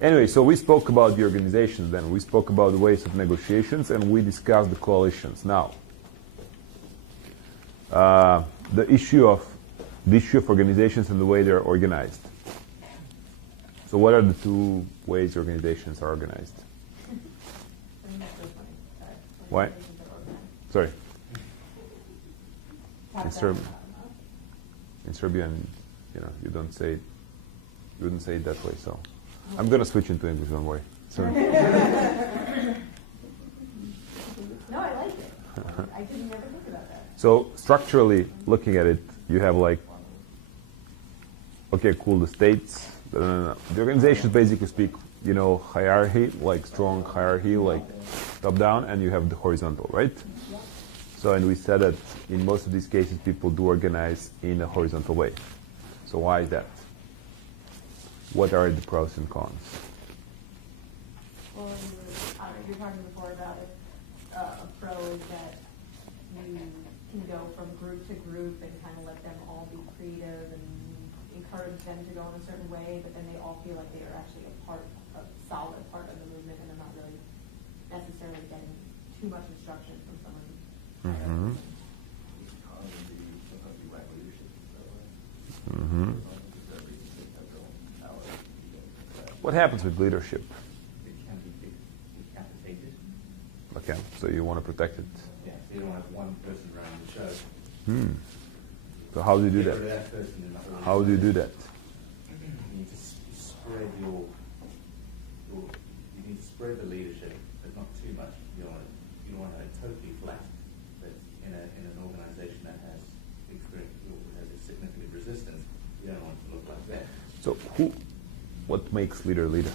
Anyway, so we spoke about the organizations then. We spoke about the ways of negotiations, and we discussed the coalitions. Now, the issue of organizations and the way they're organized. So what are the two ways organizations are organized? Why? Sorry. In Serbian, you know, you wouldn't say it that way. So I'm going to switch into English. Don't worry. So. No, I like it. I didn't never think about that. So structurally, looking at it, you have like, okay, cool, the states. The organizations basically speak, you know, hierarchy, like strong hierarchy, like top down, and you have the horizontal, right? So, and we said that in most of these cases, people do organize in a horizontal way. So why is that? What are the pros and cons? Well, you were talking before about it. A pro is that you can go from group to group and kind of let them all be creative and encourage them to go in a certain way, but then they all feel like they are actually a solid part of the movement, and they're not really necessarily getting too much instruction from someone. Mm-hmm. Mm-hmm. What happens with leadership? It can be decapitated. Okay, so you want to protect it. Yeah, so you don't have one person running the show. So how do you do that? How do you do that? You need to spread you need to spread the leadership, but not too much. You don't want it totally flat. But in an organization that has experience or has a significant resistance, you don't want it to look like that. So what makes leader a leader?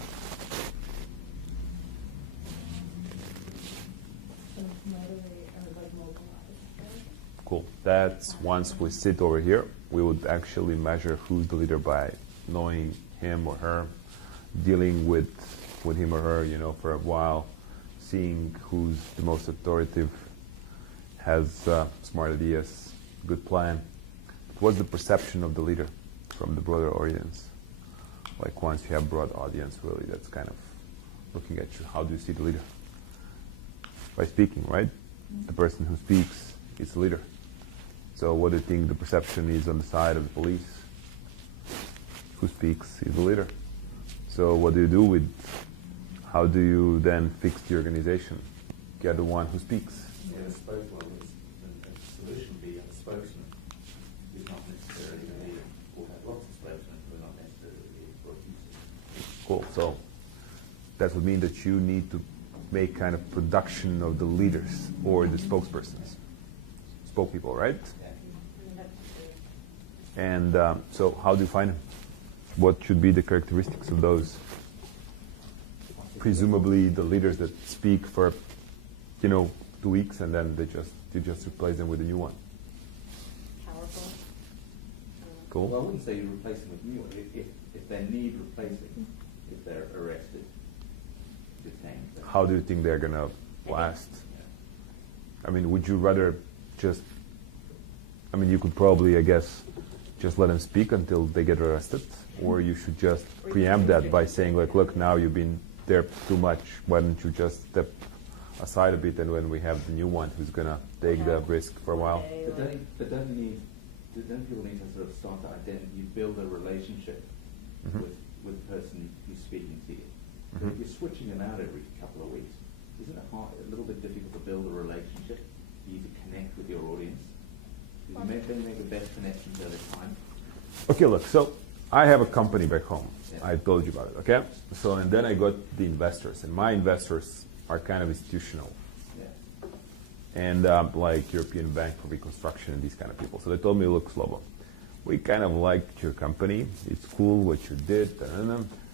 Cool. That's once we sit over here, we would actually measure who's the leader by knowing him or her, dealing with him or her, you know, for a while, seeing who's the most authoritative, has smart ideas, good plan. What's the perception of the leader from the broader audience? Like once you have broad audience, really, that's kind of looking at you. How do you see the leader? By speaking, right? The person who speaks is the leader. So what do you think the perception is on the side of the police? Who speaks is the leader. So what do you do with, how do you then fix the organization? Get the one who speaks. Yeah, the solution would be a spokesman who's not necessarily a leader. We'll have lots of spokesmen who are not necessarily leaders. Cool. So that would mean that you need to make kind of production of the leaders or the spokespersons, spokespeople, right? And so how do you find them? What should be the characteristics of those? Presumably the leaders that speak for, 2 weeks and then you just replace them with a new one. Powerful. Cool. Well, I wouldn't say you replace them with new ones. If they need replacing, if they're arrested, detained. How do you think they're going to last? I mean, would you rather just, you could probably, I guess, just let them speak until they get arrested, or you should just preempt that by saying, like, look, now you've been there too much, why don't you just step aside a bit, and when we have the new one who's going to take the risk for a while. But don't people need to sort of start to identify, you build a relationship with the person who's speaking to you. So if you're switching them out every couple of weeks, isn't it a little bit difficult to build a relationship for you to connect with your audience? You make the best connections at a time. Okay, look, so I have a company back home. Yeah. I told you about it, okay? So, and then I got the investors, and my investors are kind of institutional. Yeah. And like European Bank for Reconstruction and these kind of people. So they told me, look, Slobo, we kind of liked your company. It's cool what you did.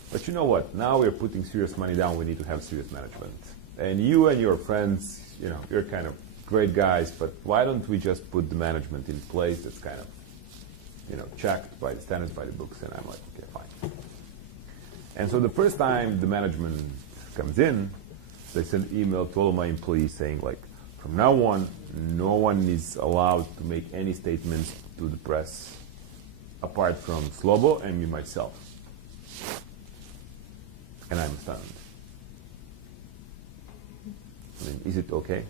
But you know what? Now we're putting serious money down. We need to have serious management. And you and your friends, you're kind of great guys, but why don't we just put the management in place that's kind of, checked by the standards, by the books? And I'm like, okay, fine. And so the first time the management comes in, they send email to all of my employees saying, like, from now on, no one is allowed to make any statements to the press apart from Slobo and me myself. and I'm stunned. I mean, is it okay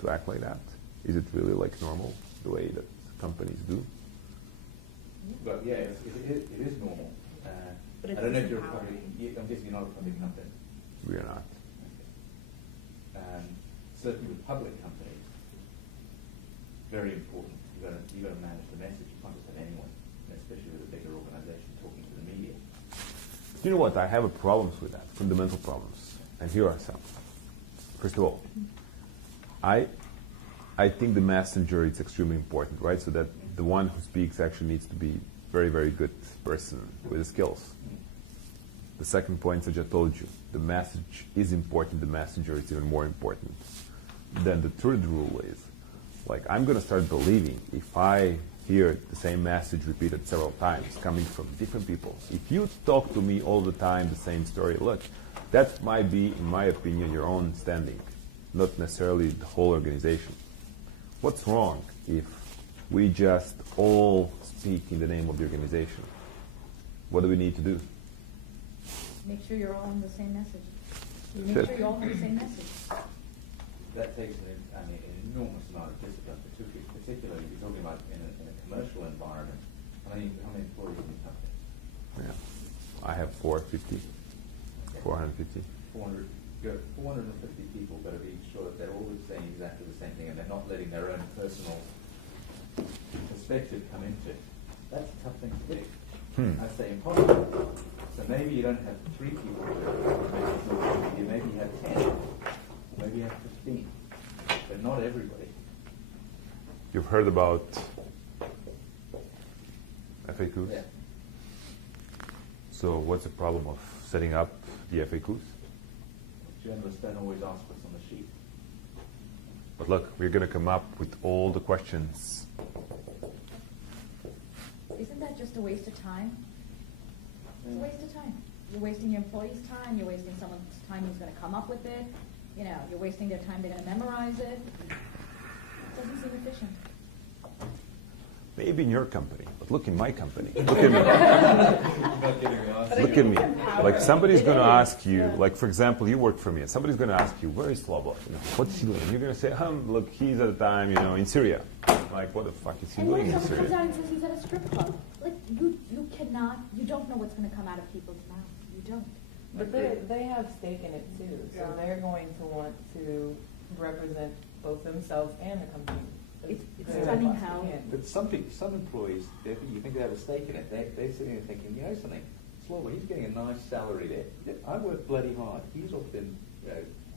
to act like that? Is it really like normal, the way that companies do? Well, yeah, it is normal. But I it's don't know if you're a empowering. public, I'm guessing you're not a public company. We are not. Certainly with public companies, very important. You've got to manage the message. You can't just have anyone, especially with a bigger organization, talking to the media. You know what? I have problems with that, fundamental problems. And here are some. First of all, I think the messenger is extremely important, right? So that the one who speaks actually needs to be very, very good person with the skills. The second point, as I told you, the message is important, the messenger is even more important. Then the third rule is, like, I'm going to start believing if I hear the same message repeated several times coming from different people. If you talk to me all the time the same story, look, that might be, in my opinion, your own standing, not necessarily the whole organization. What's wrong if we just all speak in the name of the organization? What do we need to do? Make sure you're all on the same message. Make sure you all have the same message. That takes an enormous amount of discipline, particularly if you're talking about in a commercial environment. How many employees in the company? Yeah, I have 450. 450. 400. Good. 450 people got to be sure that they're all saying exactly the same thing and they're not letting their own personal perspective come into it. That's a tough thing to do. I'd say impossible. So maybe you don't have 3 people who you maybe have 10, or maybe you have 15, but not everybody. You've heard about FAQs? Yeah. So what's the problem of setting up the FAQs? Journalists don't always ask what's on the sheet. But look, we're going to come up with all the questions. Isn't that just a waste of time? It's a waste of time. You're wasting your employees' time. You're wasting someone's time who's going to come up with it. You know, you're wasting their time. They're going to memorize it. It doesn't seem efficient. Maybe in your company, but look in my company. Look at me. Look at me. Like somebody's going to ask you, like for example, you work for me, and somebody's going to ask you, where is Slobo? You know, what's he doing? You're going to say, look, he's at the time, you know, in Syria. Like, what the fuck is he doing in Syria? And Syria? then someone comes out and says he's at a strip club. Like, you cannot, you don't know what's going to come out of people's mouths. You don't. But they have stake in it too, so they're going to want to represent both themselves and the company. It's stunning how. But some employees, you think they have a stake in it. They're sitting there thinking, you know something, Slobo, he's getting a nice salary there. I work bloody hard. He's off been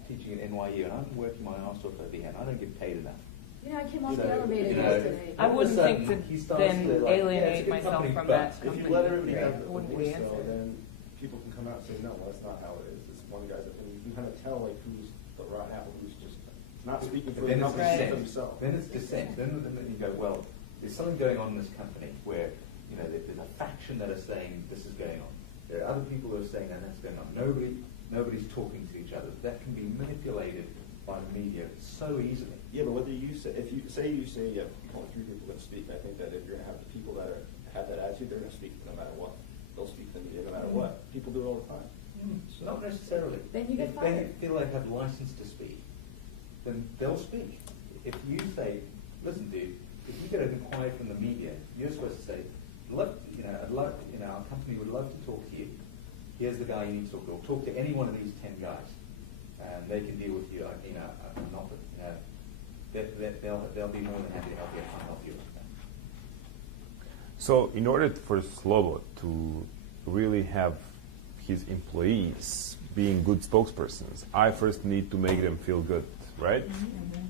teaching at NYU, and I'm working my ass off over here, and I don't get paid enough. You know, I came off the elevator yesterday. I wouldn't think to then alienate myself from that company. If you let everybody have the wouldn't voice, we answer? then people can come out and say, no, that's not how it is. It's one guy's opinion. You can kind of tell like who's the rotten apple, who's just not speaking for the company, dissent. for himself. Then it's dissent. Then you go, well, there's something going on in this company where, you know, there's a faction that are saying this is going on. There are other people who are saying that that's going on. Nobody's talking to each other. That can be manipulated by the media so easily. Yeah, but whether you say, if you say you have only 3 people that speak, I think that if you're going to have the people that have that attitude, they're going to speak no matter what. They'll speak to the media no matter what. People do it all the time. So not necessarily. Then you get If fired. they feel they have license to speak, then they'll speak. If you say, listen, dude, if you get an inquiry from the media, you're supposed to say, our company would love to talk to you. Here's the guy you need to talk to. Or talk to any one of these 10 guys, and they can deal with you. They'll be more than happy to help you. I can't help you with that. So in order for Slobo to really have his employees being good spokespersons, I first need to make them feel good, right? Mm-hmm.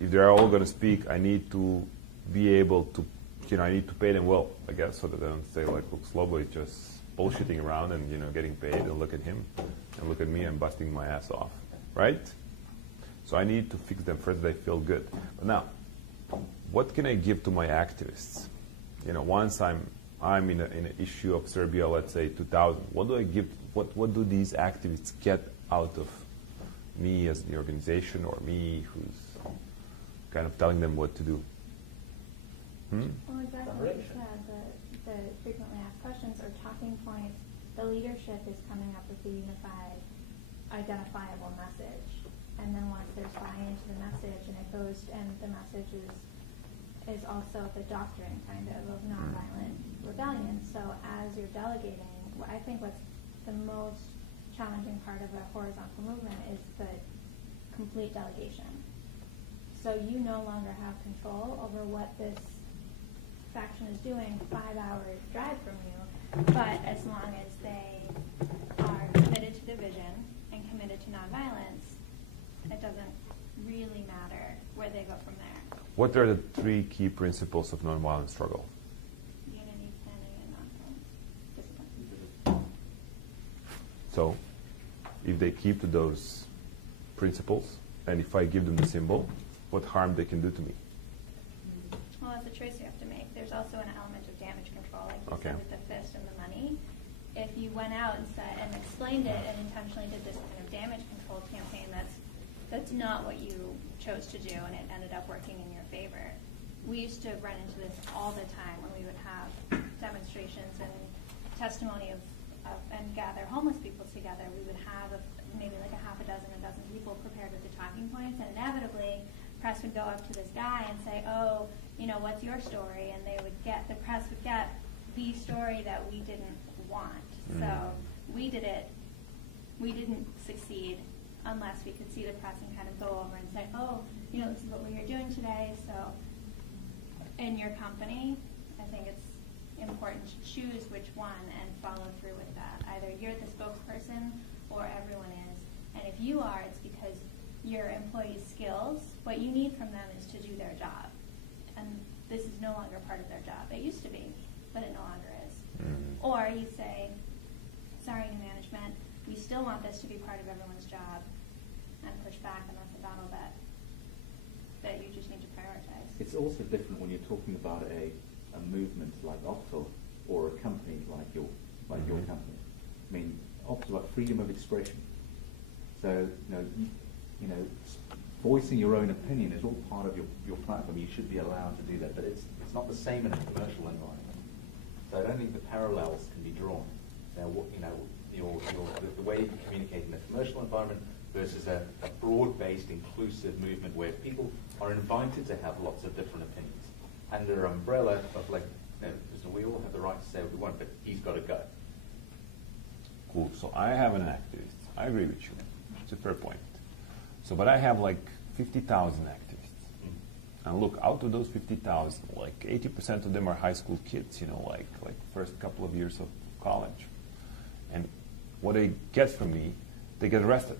If they're all going to speak, I need to be able to, I need to pay them well, I guess, so that they don't say, like, look, Slobo is just bullshitting around and, getting paid, and look at him, and look at me, I'm busting my ass off, right? So I need to fix them first, they feel good. But now, what can I give to my activists? Once I'm in an issue of Serbia, let's say 2000, what do I give, what do these activists get out of me as the organization, or me who's kind of telling them what to do? Well, exactly what you said, the frequently asked questions or talking points the leadership is coming up with a unified, identifiable message. And then once there's buy-in to the message, and it goes, and the message is also the doctrine kind of nonviolent rebellion. So as you're delegating, I think what's the most challenging part of a horizontal movement is the complete delegation. So you no longer have control over what this faction is doing 5 hours drive from you, but as long as they are committed to the vision and committed to nonviolence, it doesn't really matter where they go from there. What are the 3 key principles of nonviolent struggle? Unity, planning, and nonviolence. Discipline. So, if they keep to those principles, and if I give them the symbol, what harm they can do to me? Well, it's a choice you have to make. There's also an element of damage control, like you said with the fist and the money. If you went out and said and explained it and intentionally did this kind of damage control campaign, that's not what you chose to do, and it ended up working in your favor. We used to run into this all the time when we would have demonstrations and testimony of and gather homeless people together. We would have maybe like a dozen people prepared with the talking points, and inevitably press would go up to this guy and say, oh, you know, what's your story? And the press would get the story that we didn't want. So we didn't succeed unless we could see the press and kind of go over and say, oh, you know, this is what we're doing today. So in your company, I think it's important to choose which one and follow through with that. Either you're the spokesperson or everyone is. And if you are, it's because your employees' skills, what you need from them is to do their job. And this is no longer part of their job. It used to be, but it no longer is. Or you say, sorry, new management, we still want this to be part of everyone's job, and push back, and that's a battle that you just need to prioritize. It's also different when you're talking about a movement like Optal or a company like your company. I mean, Optal's about freedom of expression. So, you know, voicing your own opinion is all part of your platform. You should be allowed to do that, but it's not the same in a commercial environment. So I don't think the parallels can be drawn. Now, the way you communicate in a commercial environment versus a broad-based, inclusive movement where people are invited to have lots of different opinions under an umbrella of like, listen, we all have the right to say what we want, but he's got to go. Cool. So I have an activist. I agree with you. It's a fair point. So, but I have like 50,000 activists. And look, out of those 50,000, like 80% of them are high school kids, you know, like first couple of years of college. And what they get from me, they get arrested.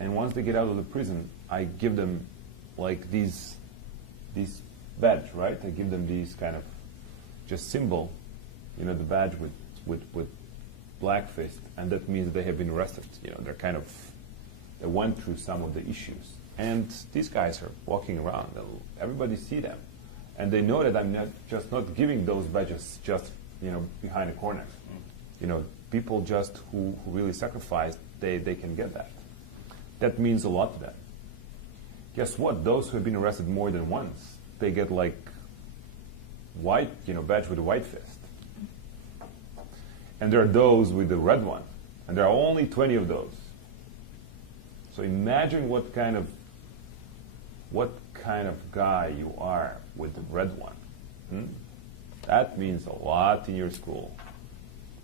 And once they get out of the prison, I give them like these badge, right? I give them these kind of just symbol, you know, the badge with black fist, and that means they have been arrested. You know, they went through some of the issues. And these guys are walking around, and everybody see them. And they know that I'm not giving those badges just, you know, behind a corner. You know, people just who really sacrificed, they can get that. That means a lot to them. Guess what? Those who have been arrested more than once, they get like white, you know, badge with a white fist. And there are those with the red one. And there are only 20 of those. So imagine what kind of guy you are with the red one. That means a lot in your school.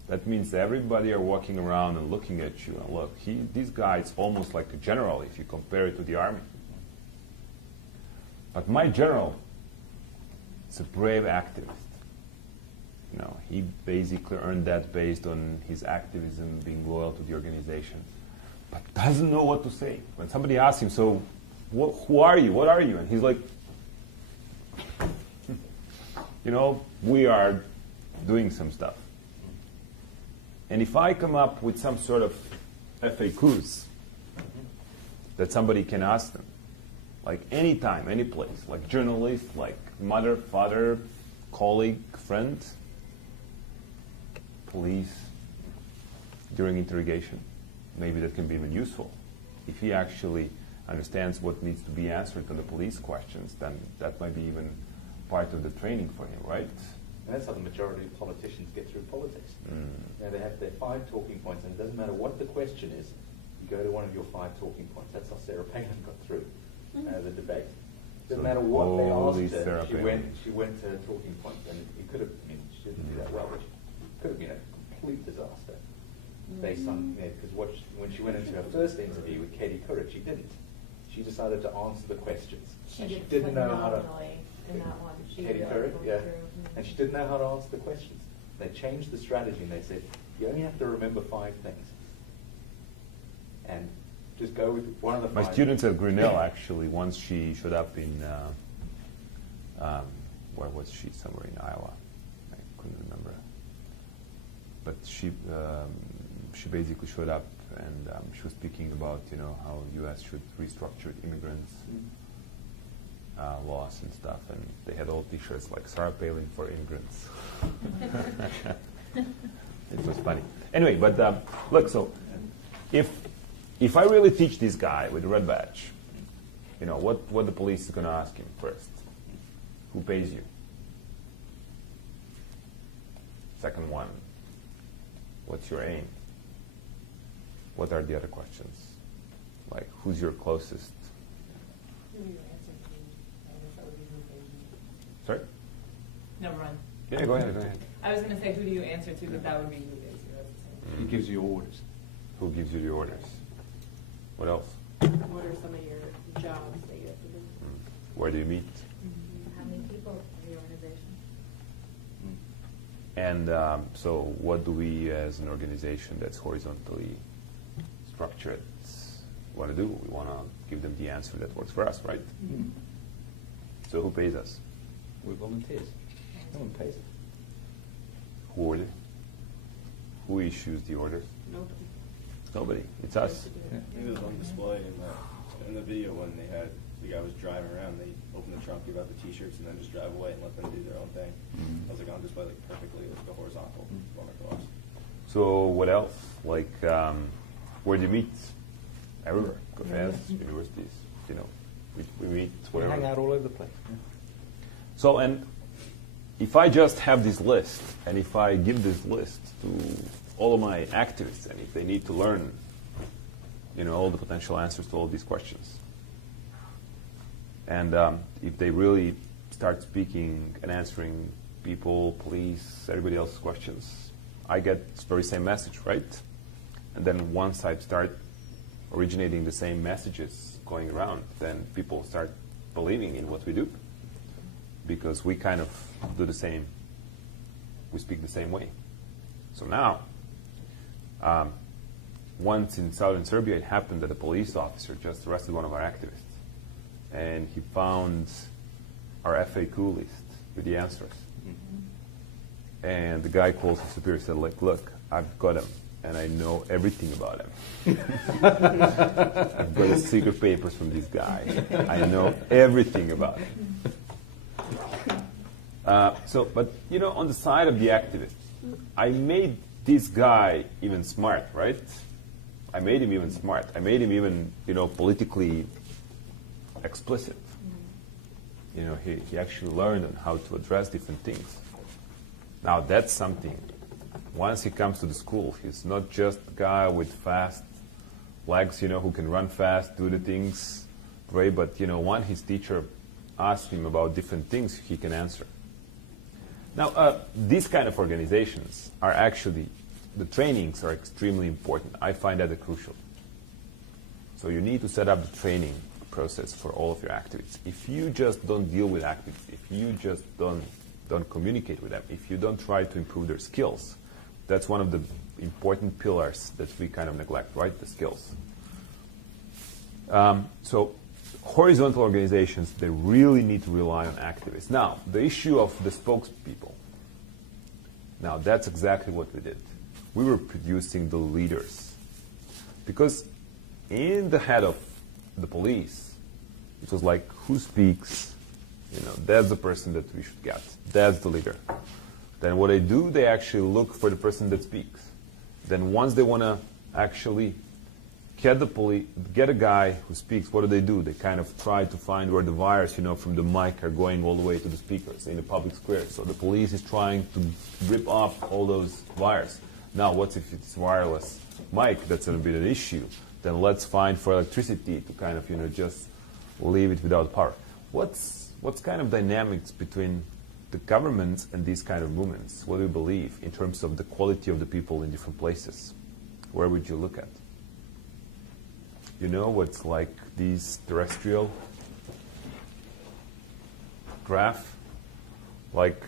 That means everybody are walking around and looking at you. And look, this guy is almost like a general if you compare it to the army. But my general is a brave activist. You know, he basically earned that based on his activism, being loyal to the organization, but doesn't know what to say. When somebody asks him, so who are you? What are you? And he's like, you know, we are doing some stuff. And if I come up with some sort of FAQs that somebody can ask them, like anytime, any place, like journalist, like mother, father, colleague, friend, police, during interrogation, maybe that can be even useful. If he actually understands what needs to be answered to the police questions, then that might be even part of the training for him, right? And that's how the majority of politicians get through politics. Now they have their 5 talking points, and it doesn't matter what the question is, you go to one of your 5 talking points. That's how Sarah Palin got through the debate. Doesn't matter what they asked her, she went to talking points, and it could have, I mean, she didn't do that well, but it could have been a complete disaster based on, because when she went into her first interview with Katie Couric, she didn't. She decided to answer the questions. She didn't know how to. in that one. Katie Couric, yeah. And she didn't know how to answer the questions. They changed the strategy and they said, you only have to remember 5 things. And just go with one of the 5. My students at Grinnell, actually, once she showed up in, where was she? Somewhere in Iowa. I couldn't remember. But she basically showed up and she was speaking about, how U.S. should restructure immigrants. Laws and stuff, and they had all T-shirts like Sarah Palin for immigrants. It was funny. Anyway, but look, so if I really teach this guy with the red badge, what the police is going to ask him first? Who pays you? Second one, what's your aim? What are the other questions? Like, who's your closest? Sorry? Never mind. Yeah, go ahead. I was going to say, who do you answer to, but that would be who pays you. That's the same. Who gives you orders? Who gives you the orders? What else? What are some of your jobs that you have to do? Where do you meet? How many people in the organization? And so what do we as an organization that's horizontally structured want to do? We want to give them the answer that works for us, right? So who pays us? We're volunteers. No one pays us. Who order? Who issues the orders? Nobody. It's us. I think there was on display in the video when the guy was driving around, they opened the trunk, give out the T-shirts, and then just drive away and let them do their own thing. I was like on display perfectly, like the horizontal going across. So what else? Like, where do you meet? Everywhere. Cafes, universities, we meet wherever. We hang out all over the place. So, and if I just have this list, and if I give this list to all of my activists, and if they need to learn, all the potential answers to all these questions, and if they really start speaking and answering people, police, everybody else's questions, I get the very same message, right? And then once I start originating the same messages going around, then people start believing in what we do. Because we kind of do the same, we speak the same way. So now, once in southern Serbia, it happened that a police officer just arrested one of our activists. And he found our FAQ list with the answers. And the guy calls his superior and said, look, I've got him, and I know everything about him. I've got the secret papers from this guy. I know everything about him. But on the side of the activists, I made this guy even smart, right? I made him even smart. I made him even, politically explicit. He actually learned on how to address different things. Now that's something. Once he comes to the school, he's not just a guy with fast legs, who can run fast, do the things, right? But when his teacher asks him about different things, he can answer. Now, these kind of organizations are actually, the trainings are extremely important. I find that crucial. So you need to set up the training process for all of your activists. If you just don't deal with activists, if you just don't communicate with them, if you don't try to improve their skills, that's one of the important pillars that we kind of neglect, right? The skills. So horizontal organizations, they really need to rely on activists. Now, the issue of the spokespeople. Now, that's exactly what we did. We were producing the leaders. Because in the head of the police, it was like, who speaks? That's the person that we should get. That's the leader. Then what they do, they actually look for the person that speaks. Then once they want to actually get a guy who speaks. What do? They kind of try to find where the wires, from the mic are going all the way to the speakers in the public square. So the police is trying to rip off all those wires. Now, what if it's wireless mic? That's going to be an issue. Then let's find for electricity to kind of, just leave it without power. What's kind of dynamics between the governments and these kind of movements? What do you believe in terms of the quality of the people in different places? Where would you look at? What's like these terrestrial graph? Like,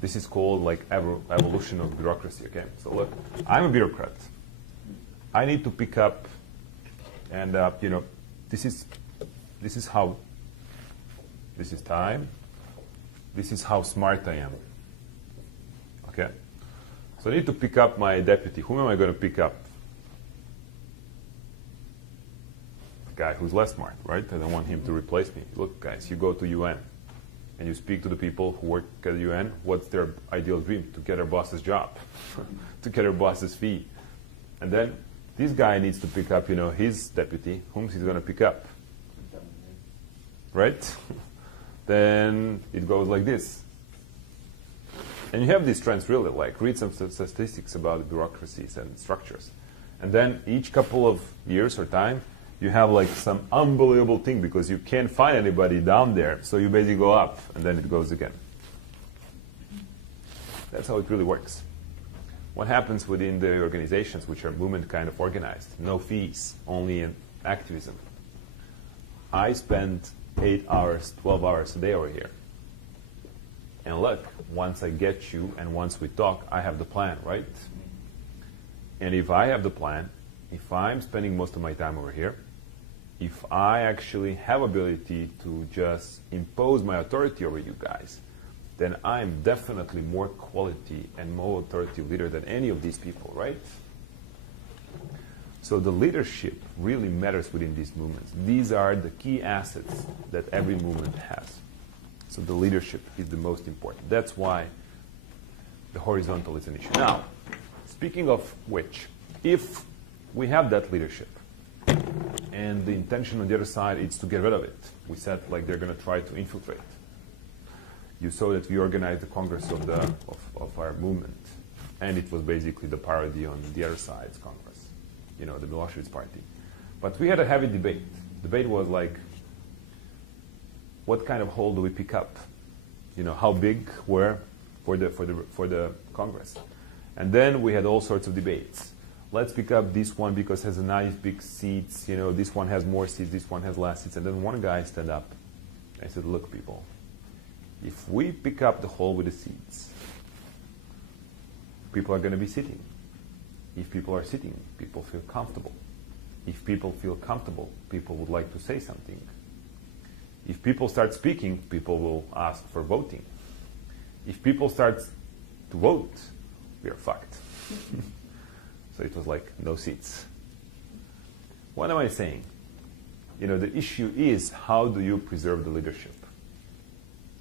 this is called like evolution of bureaucracy, okay? So look, I'm a bureaucrat. I need to pick up and, this is how, this is time. This is how smart I am, okay? So I need to pick up my deputy. Whom am I going to pick up? Guy who's less smart, right? I don't want him to replace me. Look, guys, you go to UN and you speak to the people who work at the UN. What's their ideal dream? To get their boss's job, to get their boss's fee. And then this guy needs to pick up, his deputy. Whom he's going to pick up? Right? Then it goes like this. And you have these trends really, like read some statistics about bureaucracies and structures. And then each couple of years or time, you have like some unbelievable thing because you can't find anybody down there. So you basically go up and then it goes again. That's how it really works. What happens within the organizations which are movement kind of organized? No fees, only in activism. I spend 8 hours, 12 hours a day over here. And look, once I get you and once we talk, I have the plan, right? And if I have the plan, if I'm spending most of my time over here, if I actually have ability to just impose my authority over you guys, then I'm definitely more quality and more authoritative leader than any of these people, right? So the leadership really matters within these movements. These are the key assets that every movement has. So the leadership is the most important. That's why the horizontal is an issue. Now, speaking of which, if we have that leadership and the intention on the other side is to get rid of it, we said like they're going to try to infiltrate. You saw that we organized the Congress of our movement, and it was basically the parody on the other side's Congress, the Milosevic party. But we had a heavy debate. Debate was like, what kind of hole do we pick up? How big were for the Congress? And then we had all sorts of debates. Let's pick up this one because it has a nice big seats. This one has more seats, this one has less seats. And then one guy stood up and said, look, people, if we pick up the hole with the seats, people are going to be sitting. If people are sitting, people feel comfortable. If people feel comfortable, people would like to say something. If people start speaking, people will ask for voting. If people start to vote, we are fucked. So it was like no seats. What am I saying? The issue is how do you preserve the leadership?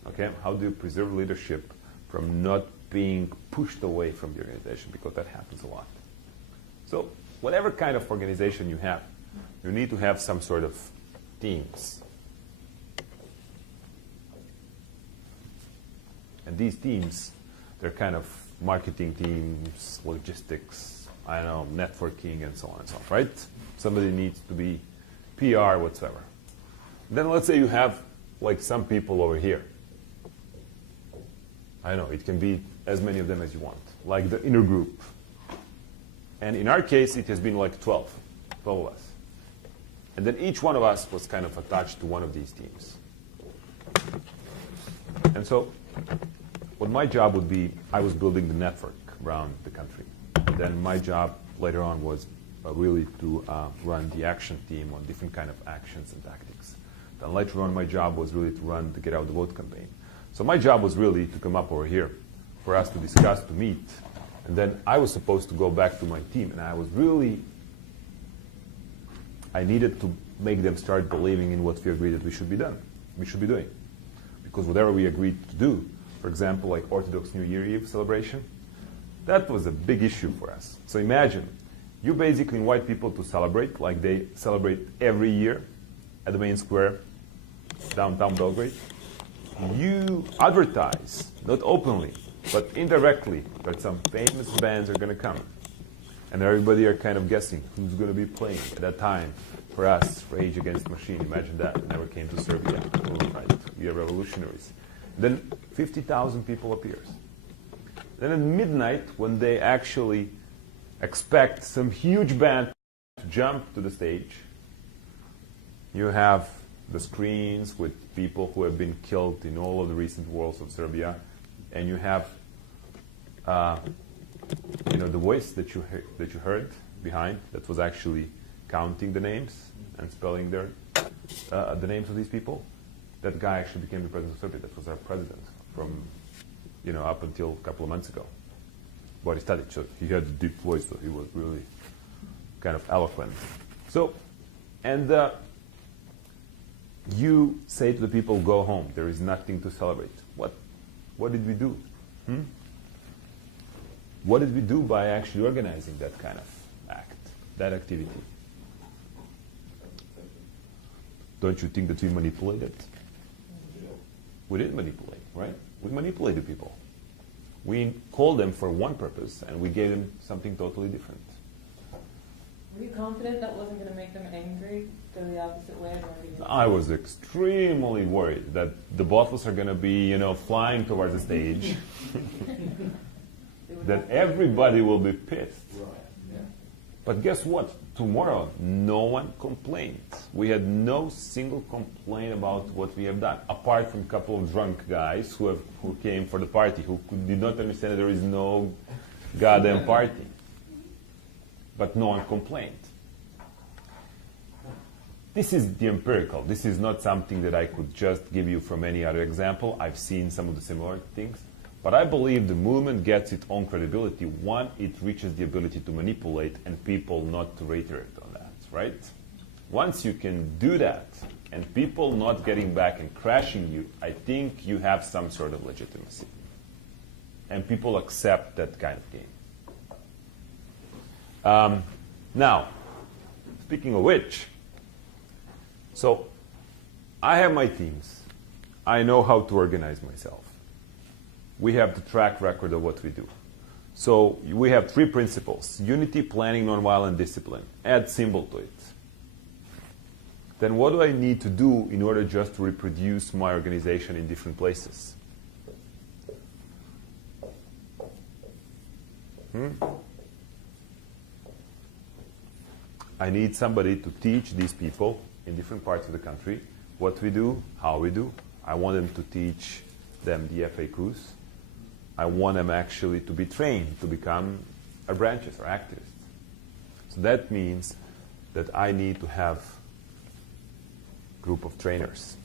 Okay, how do you preserve leadership from not being pushed away from the organization? Because that happens a lot. So whatever kind of organization you have, you need to have some sort of teams. And these teams, they're kind of marketing teams, logistics, networking, and so on and so on, right? Somebody needs to be PR, whatsoever. Then let's say you have like some people over here. It can be as many of them as you want, like the inner group. And in our case, it has been like 12 of us. And then each one of us was kind of attached to one of these teams. And so what my job would be, I was building the network around the country. And then my job later on was really to run the action team on different kind of actions and tactics. Then later on, my job was really to run the Get Out the Vote campaign. So my job was really to come up over here for us to discuss, to meet. And then I was supposed to go back to my team. And I needed to make them start believing in what we agreed that we should be doing. Because whatever we agreed to do, for example, like Orthodox New Year Eve celebration, that was a big issue for us. So imagine You basically invite people to celebrate, like they celebrate every year at the main square, downtown Belgrade. You advertise, not openly, but indirectly, that some famous bands are going to come. And everybody are kind of guessing who's going to be playing at that time. For us, Rage Against the Machine, imagine that. Never came to Serbia. Right? We are revolutionaries. Then 50,000 people appears. Then at midnight, when they actually expect some huge band to jump to the stage, you have the screens with people who have been killed in all of the recent wars of Serbia, and you have the voice that you heard behind that was actually counting the names and spelling the names of these people. That guy actually became the president of Serbia. That was our president from up until a couple of months ago. Boris Tadic. So he had a deep voice, so he was really kind of eloquent. So, and you say to the people, go home. There is nothing to celebrate. What did we do? What did we do by actually organizing that kind of act, that activity? Don't you think that we manipulated? We didn't manipulate, right? We manipulated people. We called them for one purpose, and we gave them something totally different. Were you confident that wasn't going to make them angry? Go the opposite way? I was extremely worried that the bottles are going to be, flying towards the stage. That everybody will be pissed. Right. Yeah. But guess what? Tomorrow, no one complained. We had no single complaint about what we have done, apart from a couple of drunk guys who came for the party, who did not understand that there is no goddamn party. But no one complained. This is the empirical. This is not something that I could just give you from any other example. I've seen some of the similar things. But I believe the movement gets its own credibility when it reaches the ability to manipulate and people not to reiterate on that, right? Once you can do that and people not getting back and crashing you, I think you have some sort of legitimacy. And people accept that kind of game. Now, speaking of which, so I have my teams. I know how to organize myself. We have the track record of what we do. So we have 3 principles: unity, planning, nonviolent discipline. Add symbol to it. Then what do I need to do in order just to reproduce my organization in different places? I need somebody to teach these people in different parts of the country what we do, how we do. I want them to teach them the FAQs. I want them actually to be trained to become branches or activists. So that means that I need to have a group of trainers.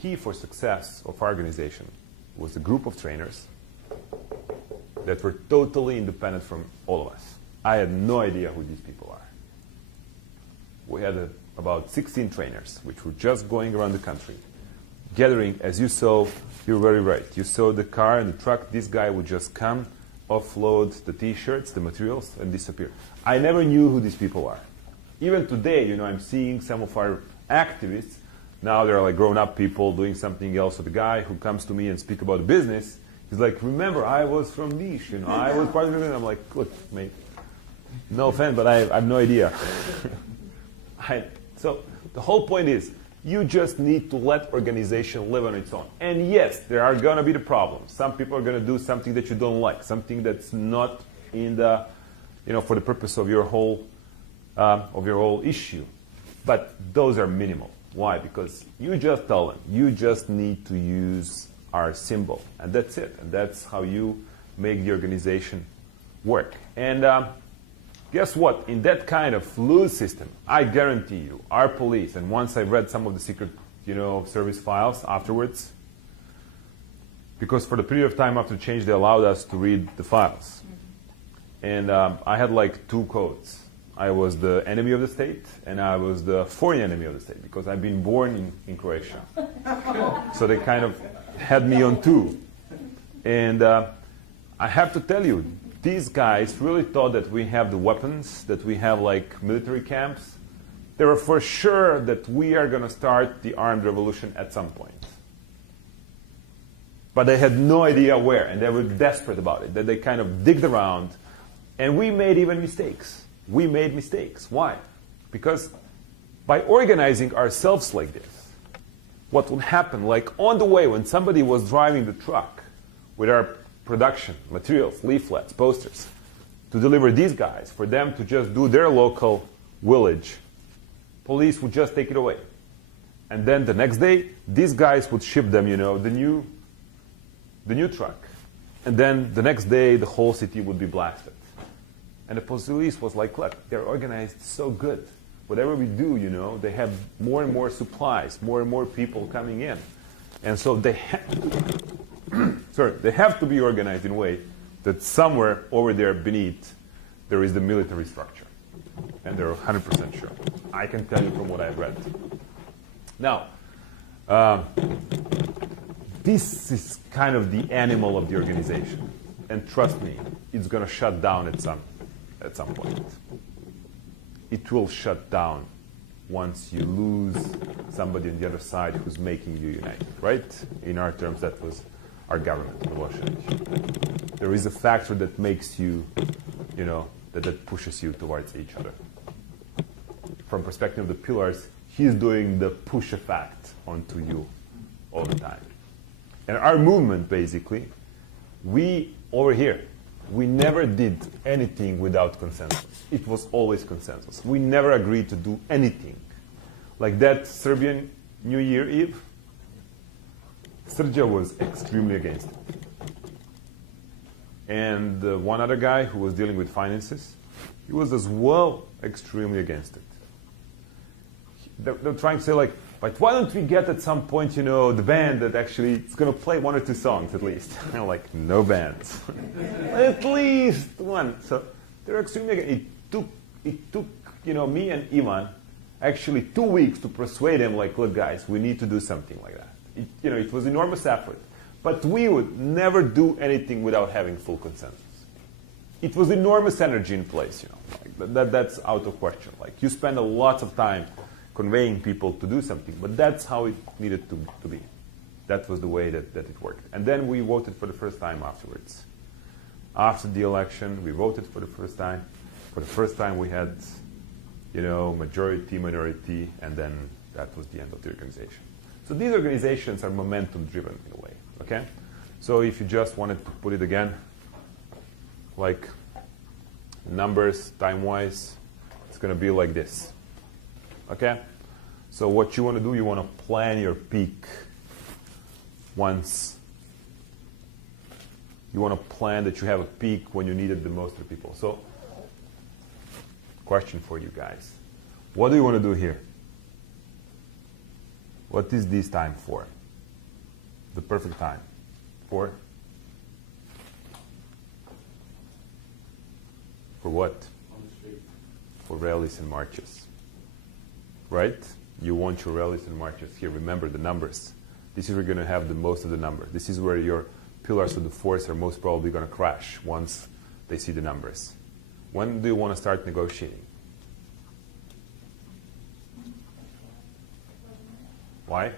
Key for success of our organization was a group of trainers that were totally independent from all of us. I had no idea who these people are. We had about 16 trainers, which were just going around the country, gathering, as you saw, you're very right. You saw the car and the truck. This guy would just come, offload the T-shirts, the materials, and disappear. I never knew who these people are. Even today, I'm seeing some of our activists. Now they're like grown-up people doing something else. So the guy who comes to me and speak about business, he's like, remember, I was from Niche. I was part of it. I'm like, look, mate, no offense, but I have no idea. So the whole point is, you just need to let organization live on its own. And yes, there are going to be the problems. Some people are going to do something that you don't like, something that's not in the, for the purpose of your whole issue. But those are minimal. Why? Because you just tell them, you just need to use our symbol. And that's it. And that's how you make the organization work. And guess what? In that kind of loose system, I guarantee you, our police, and once I read some of the secret, service files afterwards, because for the period of time after change, they allowed us to read the files. And I had like 2 codes. I was the enemy of the state, and I was the foreign enemy of the state, because I've been born in Croatia. So they kind of had me on 2. And I have to tell you, these guys really thought that we have the weapons, that we have like military camps. They were for sure that we are going to start the armed revolution at some point. But they had no idea where, and they were desperate about it, that they kind of digged around. And we made even mistakes. We made mistakes. Why? Because by organizing ourselves like this, what would happen, like on the way when somebody was driving the truck with our production, materials, leaflets, posters, to deliver these guys, for them to just do their local village, police would just take it away. And then the next day, these guys would ship them, the new truck. And then the next day, the whole city would be blasted. And the police was like, look, they're organized so good. Whatever we do, they have more and more supplies, more and more people coming in. And so they have to be organized in a way that somewhere over there beneath, there is the military structure. And they're 100% sure. I can tell you from what I've read. Now, this is kind of the animal of the organization. And trust me, it's going to shut down at some point. It will shut down once you lose somebody on the other side who's making you unite, right? In our terms, that was our government, Milosevic. There is a factor that makes you, that pushes you towards each other. From perspective of the pillars, he's doing the push effect onto you all the time. And our movement, basically, we, over here, we never did anything without consensus. It was always consensus. We never agreed to do anything. Like that Serbian New Year Eve, Srđa was extremely against it. And one other guy who was dealing with finances, he was as well extremely against it. They're trying to say like, but why don't we get at some point, the band that actually is going to play one or two songs at least? And I'm like, no bands. At least one. So they're extremely against it. It took, me and Ivan actually 2 weeks to persuade him, like, look, guys, we need to do something like that. It was enormous effort. But we would never do anything without having full consensus. It was enormous energy in place, Like that's out of question. Like, you spend a lot of time conveying people to do something, but that's how it needed to be. That was the way that it worked. And then we voted for the first time afterwards. After the election, we voted for the first time. For the first time, we had, majority, minority, and then that was the end of the organization. So these organizations are momentum-driven in a way, okay? So if you just wanted to put it again, like numbers, time-wise, it's going to be like this, okay? So what you want to do, you want to plan your peak once. You want to plan that you have a peak when you needed the most of people. So, question for you guys. What do you want to do here? What is this time for? The perfect time. For what? On the street. For rallies and marches. Right? You want your rallies and marches here. Remember the numbers. This is where you're going to have the most of the number. This is where your pillars of the force are most probably going to crash once they see the numbers. When do you want to start negotiating? Why?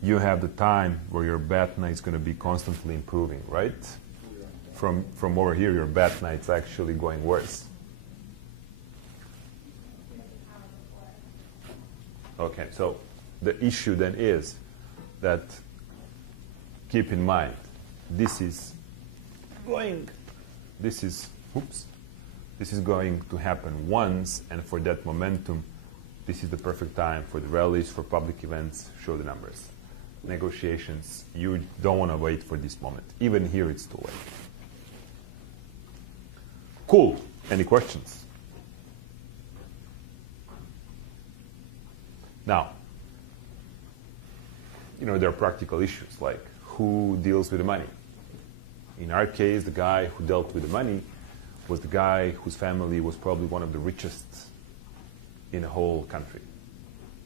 You have the time where your BATNA is going to be constantly improving, right? From over here, your BATNA is actually going worse. Okay, so the issue then is that, keep in mind, this is going to happen once, and for that momentum, this is the perfect time for the rallies, for public events, show the numbers. Negotiations, you don't want to wait for this moment. Even here, it's too late. Cool. Any questions? Now, there are practical issues like who deals with the money. In our case, the guy who dealt with the money was the guy whose family was probably one of the richest in the whole country.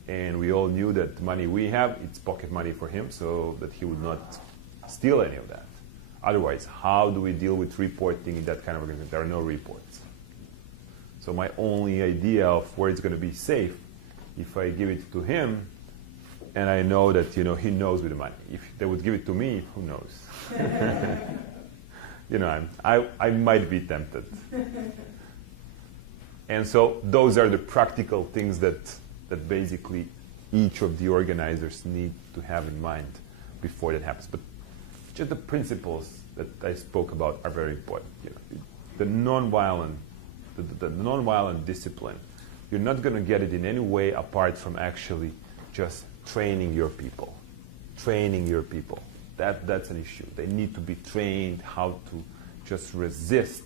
And we all knew that the money we have, it's pocket money for him, so that he would not steal any of that. Otherwise, how do we deal with reporting in that kind of organization? There are no reports. So my only idea of where it's going to be safe, if I give it to him, and I know that he knows with the money. If they would give it to me, who knows? I might be tempted. And so those are the practical things that basically each of the organizers need to have in mind before that happens. But just the principles that I spoke about are very important. The nonviolent discipline, you're not going to get it in any way apart from actually just training your people. Training your people. That's an issue. They need to be trained how to just resist,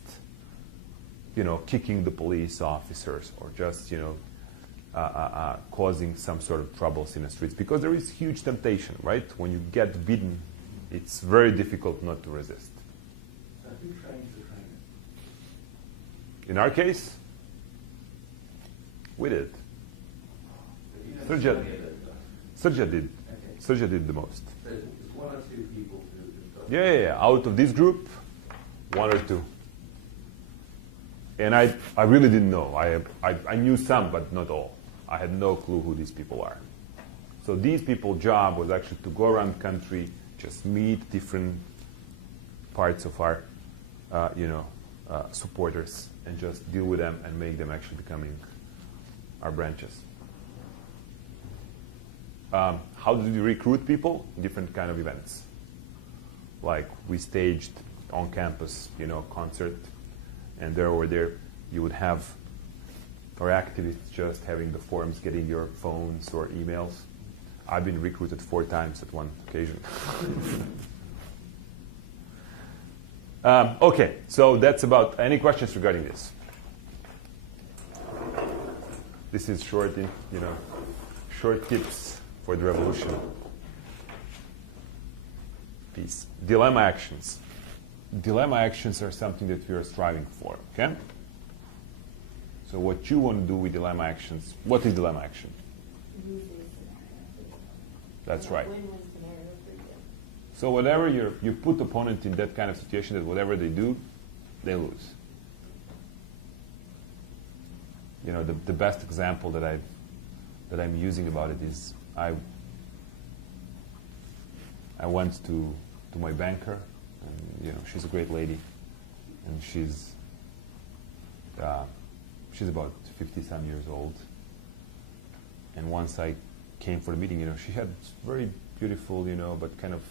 kicking the police officers or just, causing some sort of troubles in the streets. Because there is huge temptation, right? When you get beaten, it's very difficult not to resist. So who trains the trainer? In our case, we did. Sergio did. Okay. Sergio did the most. So it's one or two people who Yeah. Out of this group, one or two. And I really didn't know. I knew some, but not all. I had no clue who these people are. So these people's job was actually to go around the country, just meet different parts of our, supporters, and just deal with them and make them actually becoming our branches. How did we recruit people? Different kind of events. Like we staged on campus, concert, and there you would have our activists just having the forms getting your phones or emails. I've been recruited 4 times at one occasion. Okay, so that's about any questions regarding this. This is short tips for the revolution. Peace. Dilemma actions. Dilemma actions are something that we are striving for, okay? So what you want to do with dilemma actions, what is dilemma action? That's right. Win-win scenario for you. So whatever you put opponent in that kind of situation that whatever they do, they lose. The best example that I'm using about it is I went to my banker, and she's a great lady, and she's about 50-some years old. And once I came for the meeting, she had very beautiful, but kind of,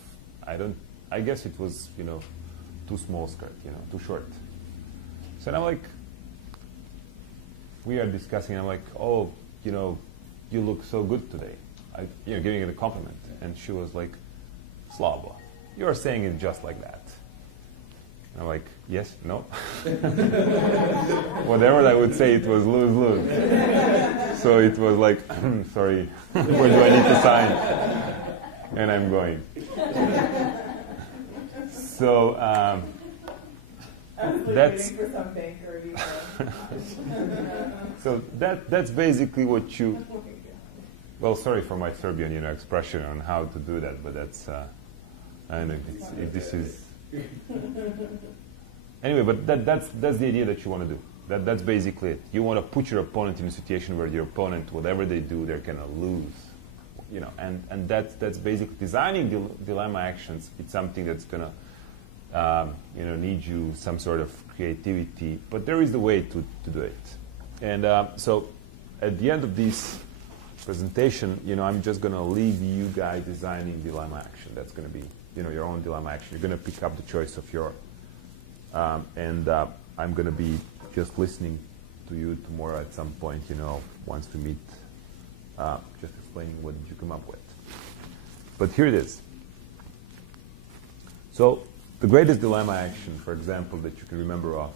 I guess it was, too small skirt, too short. So I'm like, we are discussing, I'm like, oh, you look so good today. Giving it a compliment. And she was like, Slava, you're saying it just like that. And I'm like, yes, no. Whatever I would say, it was lose-lose. So it was like, sorry, where do I need to sign? And I'm going. So that's waiting for some banker so that's basically what you. Well, sorry for my Serbian, expression on how to do that, but that's I don't know if this is. Anyway, but that's the idea that you want to do. That's basically it. You want to put your opponent in a situation where your opponent, whatever they do, they're gonna lose. And that's basically designing dilemma actions. It's something that's gonna need you some sort of creativity, but there is the way to do it. And so at the end of this presentation, I'm just gonna leave you guys designing dilemma action. That's gonna be your own dilemma action. You're gonna pick up the choice of your and I'm gonna be just listening to you tomorrow at some point, once we meet, just explaining what did you come up with. But here it is. So the greatest dilemma action, for example, that you can remember of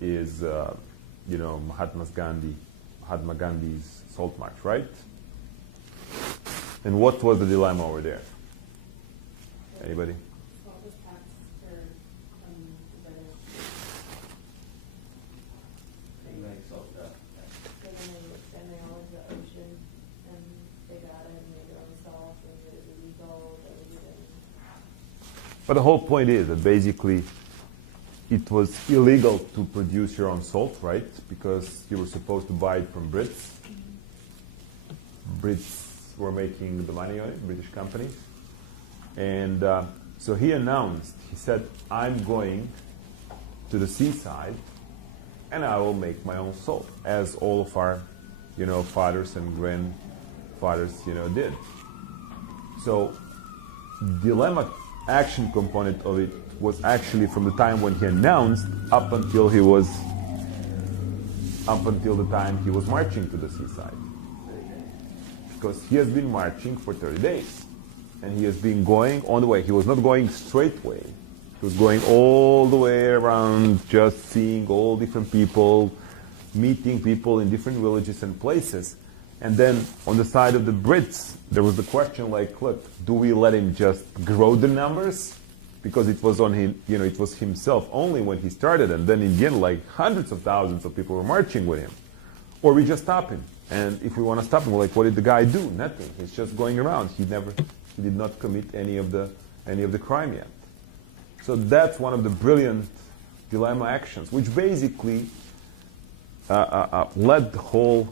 is, Mahatma Gandhi's Salt March, right? And what was the dilemma over there? Anybody? What was Pat's term from the British? Then they all went to the ocean and they got it and made their own salt and it was illegal. But the whole point is that basically it was illegal to produce your own salt, right? Because you were supposed to buy it from Brits. Brits were making the money on it, British companies. And so he announced, he said, I'm going to the seaside and I will make my own salt, as all of our, fathers and grandfathers, did. So dilemma action component of it was actually from the time when he announced up until the time he was marching to the seaside. Because he has been marching for 30 days. And he has been going on the way. He was not going straight way. He was going all the way around, just seeing all different people, meeting people in different villages and places. And then on the side of the Brits, there was the question like, look, do we let him just grow the numbers? Because it was on him, it was himself only when he started. And then in the end, like hundreds of thousands of people were marching with him. Or we just stop him. And if we want to stop him, we're like, what did the guy do? Nothing. He's just going around. He did not commit any of the crime yet. So that's one of the brilliant dilemma actions, which basically led the whole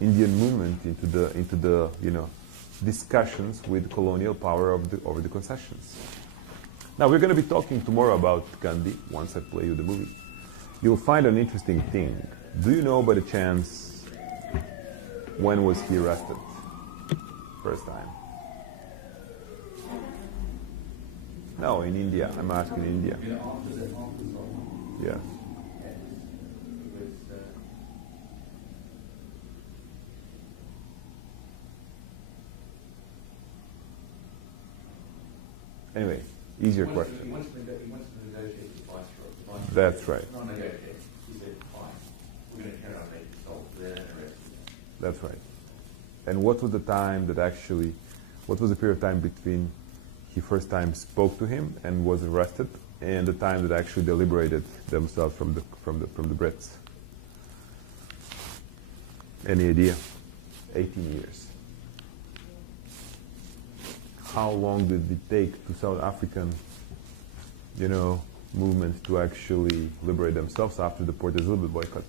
Indian movement into the discussions with colonial power over the concessions. Now we're going to be talking tomorrow about Gandhi once I play you the movie. You'll find an interesting thing. Do you know by the chance when was he arrested first time? No, in India. I'm asking in India. Yeah. Anyway, easier question. He wants to negotiate the viceroy. That's right. Not negotiate. He said, fine, we're going to carry on making salt. They're arrested. That's right. And what was the time that actually, what was the period of time between he first time spoke to him and was arrested, and the time that actually they liberated themselves from the Brits? Any idea? 18 years. How long did it take to South African, movement to actually liberate themselves after the Port Elizabeth boycott?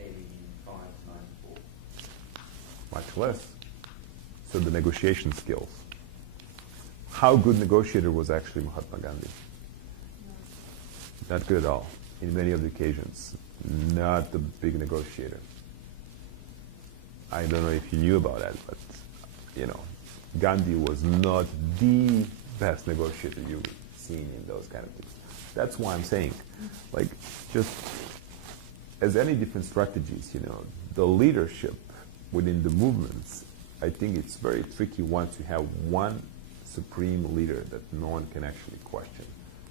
85, 94. Much less. So the negotiation skills. How good negotiator was actually Mahatma Gandhi? Not good at all. In many of the occasions, not a big negotiator. I don't know if you knew about that, but Gandhi was not the best negotiator you've seen in those kind of things. That's why I'm saying, just as any different strategies, the leadership within the movements, I think it's very tricky once you have one supreme leader that no one can actually question,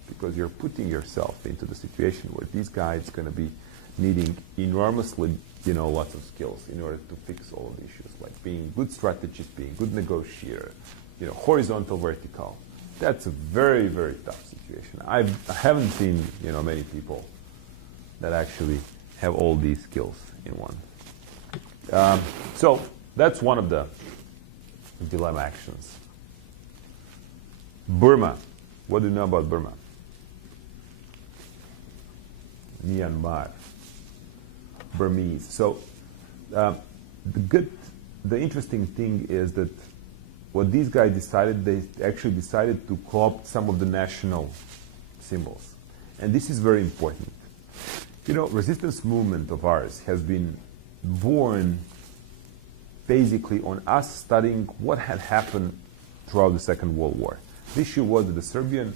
because you're putting yourself into the situation where this guy is going to be needing enormously, lots of skills in order to fix all of the issues, like being good strategist, being good negotiator, horizontal, vertical. That's a very, very tough situation. I haven't seen, many people that actually have all these skills in one. So that's one of the dilemma actions. Burma. What do you know about Burma? Myanmar. Burmese. So the interesting thing is that what these guys decided, they actually decided to co-opt some of the national symbols. And this is very important. Resistance movement of ours has been born basically on us studying what had happened throughout the Second World War. The issue was that the Serbian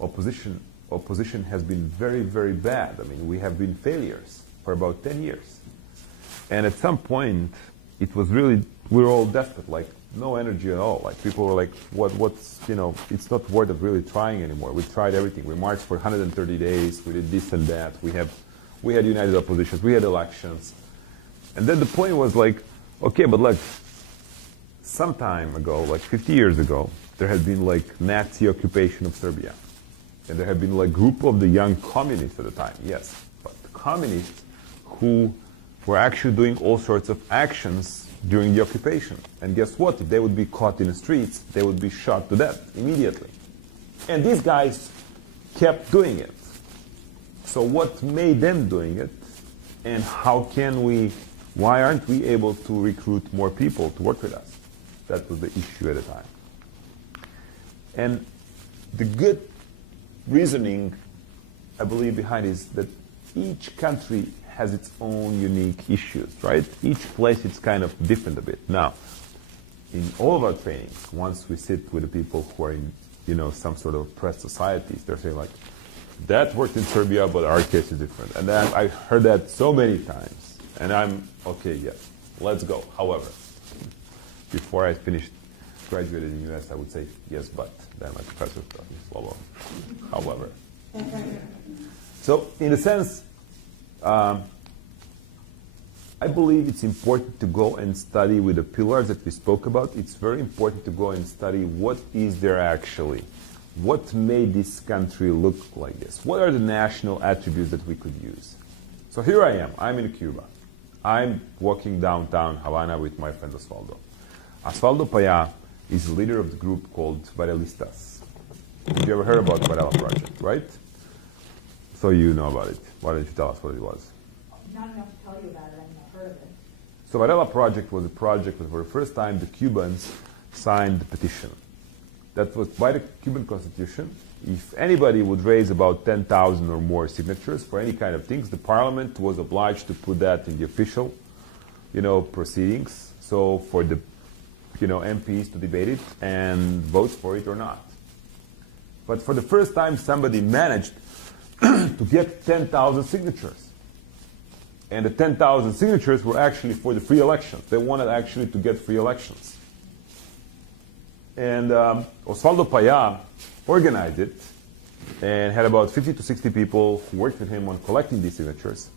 opposition has been very, very bad. I mean, we have been failures for about 10 years. And at some point, it was really, we were all desperate, like no energy at all. Like people were like, what's, it's not worth of really trying anymore. We tried everything. We marched for 130 days. We did this and that. We had united oppositions. We had elections. And then the point was like, okay, but look, some time ago, like 50 years ago, there had been like Nazi occupation of Serbia. And there had been like group of the young communists at the time, yes. But the communists who were actually doing all sorts of actions during the occupation. And guess what? If they would be caught in the streets, they would be shot to death immediately. And these guys kept doing it. So what made them doing it? And why aren't we able to recruit more people to work with us? That was the issue at the time. And the good reasoning, I believe, behind is that each country has its own unique issues, right? Each place is kind of different a bit. Now, in all of our trainings, once we sit with the people who are in, some sort of oppressed societies, they're saying like, that worked in Serbia, but our case is different. And then I heard that so many times. And I'm, okay, yes, let's go. However, before I graduated in the US, I would say, yes, but. Then my professor taught me slow. However. So, in a sense, I believe it's important to go and study with the pillars that we spoke about. It's very important to go and study what is there actually. What made this country look like this? What are the national attributes that we could use? So here I am. I'm in Cuba. I'm walking downtown Havana with my friend Osvaldo. Osvaldo Paya is the leader of the group called Varelistas. Have you ever heard about the Varela Project, right? So you know about it. Why don't you tell us what it was? Not enough to tell you about it, I've heard of it. So Varela Project was a project where for the first time the Cubans signed the petition. That was by the Cuban Constitution. If anybody would raise about 10,000 or more signatures for any kind of things, the parliament was obliged to put that in the official, proceedings. So for the, MPs to debate it and vote for it or not. But for the first time, somebody managed to get 10,000 signatures. And the 10,000 signatures were actually for the free elections. They wanted actually to get free elections. And Osvaldo Paya organized it and had about 50 to 60 people who worked with him on collecting these signatures.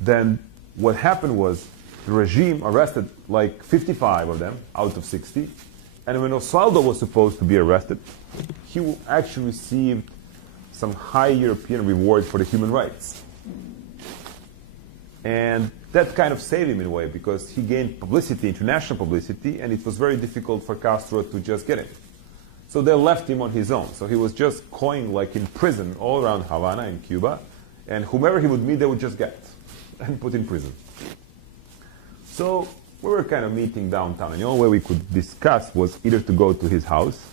Then what happened was the regime arrested like 55 of them out of 60. And when Osvaldo was supposed to be arrested, he actually received some high European reward for the human rights. And that kind of saved him in a way because he gained publicity, international publicity, and it was very difficult for Castro to just get him. So they left him on his own. So he was just going like in prison all around Havana in Cuba, and whomever he would meet, they would just get and put in prison. So we were kind of meeting downtown, and the only way we could discuss was either to go to his house,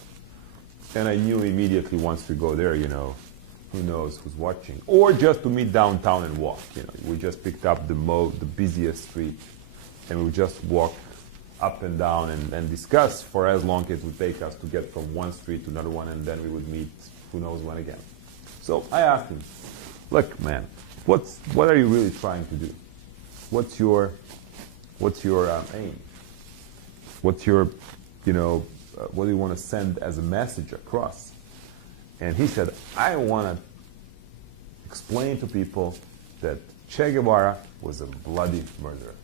and I knew immediately once we go there, who knows who's watching, or just to meet downtown and walk. We just picked up the busiest street, and we would just walk up and down and discuss for as long as it would take us to get from one street to another one, and then we would meet who knows when again. So I asked him, look, man, what are you really trying to do? What's your aim? What's your, what do you want to send as a message across? And he said, I want to explain to people that Che Guevara was a bloody murderer.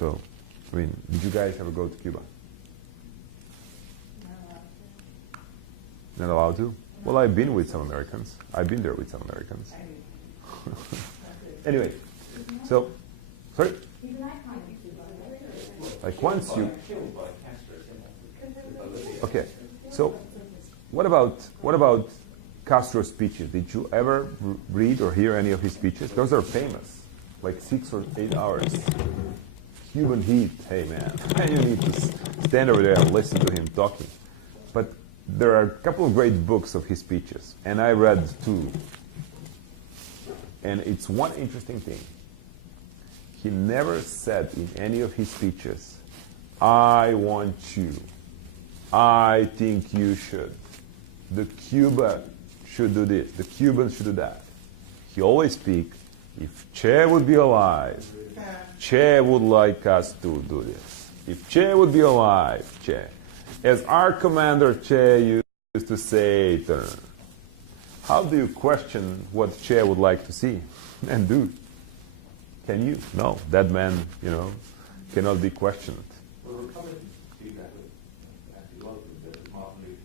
So, did you guys ever go to Cuba? Not allowed to? Well, I've been with some Americans. I've been there with some Americans. Anyway, so, sorry? Like once you... Okay, so what about Castro's speeches? Did you ever read or hear any of his speeches? Those are famous, like 6 or 8 hours. Cuban heat, hey man, you need to stand over there and listen to him talking. But there are a couple of great books of his speeches, and I read 2. And it's one interesting thing. He never said in any of his speeches, I want you. I think you should. The Cuban should do this. The Cubans should do that. He always speak, if Che would be alive, Che would like us to do this. If Che would be alive, Che. As our commander Che used to say, how do you question what Che would like to see and do? Can you? No. That man, cannot be questioned. Well, Republicans do that with actually a lot of them, but Martin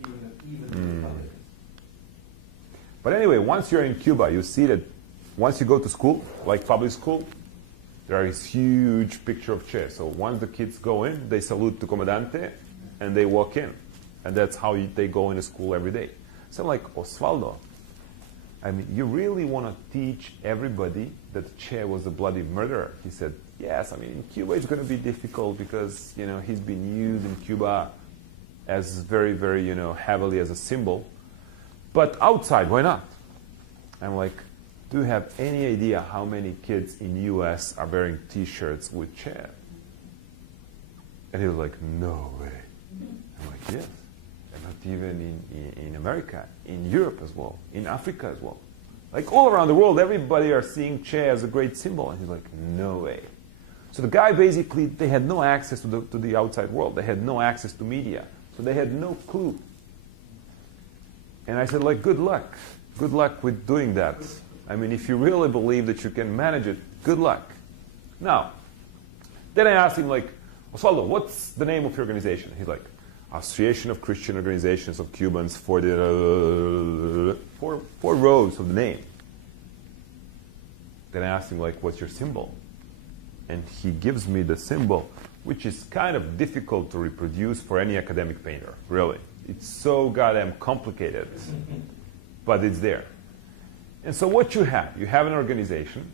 Luther King, even Republicans. But anyway, once you're in Cuba, you see that once you go to school, like public school, there is huge picture of Che. So once the kids go in, they salute to Comandante, and they walk in. And that's how they go into school every day. So I'm like, Osvaldo, I mean, you really want to teach everybody that Che was a bloody murderer? He said, yes, I mean, in Cuba it's going to be difficult because, he's been used in Cuba as very, very, heavily as a symbol. But outside, why not? I'm like, do you have any idea how many kids in the US are wearing T-shirts with Che? And he was like, no way. I'm like, yes. And not even in America, in Europe as well, in Africa as well. Like all around the world, everybody are seeing Che as a great symbol. And he's like, no way. So the guy basically, they had no access to the outside world. They had no access to media. So they had no clue. And I said, like, good luck. Good luck with doing that. I mean, if you really believe that you can manage it, good luck. Now, then I asked him, like, Osvaldo, what's the name of your organization? He's like, Association of Christian Organizations of Cubans for the four rows of the name. Then I asked him, like, what's your symbol? And he gives me the symbol, which is kind of difficult to reproduce for any academic painter, really. It's so goddamn complicated, but it's there. And so what you have an organization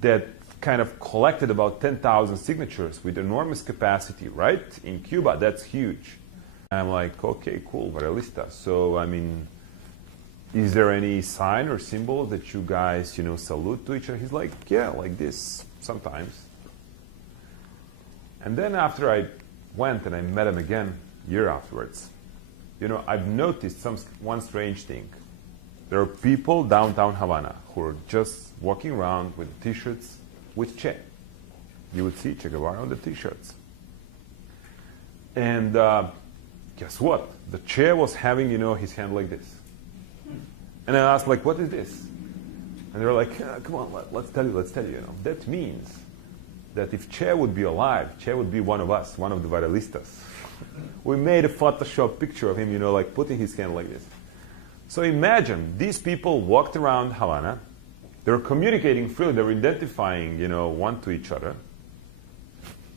that kind of collected about 10,000 signatures with enormous capacity, right? In Cuba, that's huge. And I'm like, okay, cool, Varelista. So, I mean, is there any sign or symbol that you guys, salute to each other? He's like, yeah, like this, sometimes. And then after I went and I met him again, a year afterwards, I've noticed one strange thing. There are people downtown Havana who are just walking around with T-shirts with Che. You would see Che Guevara on the T-shirts. And guess what? The Che was having, his hand like this. And I asked, like, what is this? And they were like, come on, let's tell you, That means that if Che would be alive, Che would be one of us, one of the Varelistas. We made a Photoshop picture of him, like putting his hand like this. So imagine, these people walked around Havana. They were communicating freely. They were identifying, one to each other.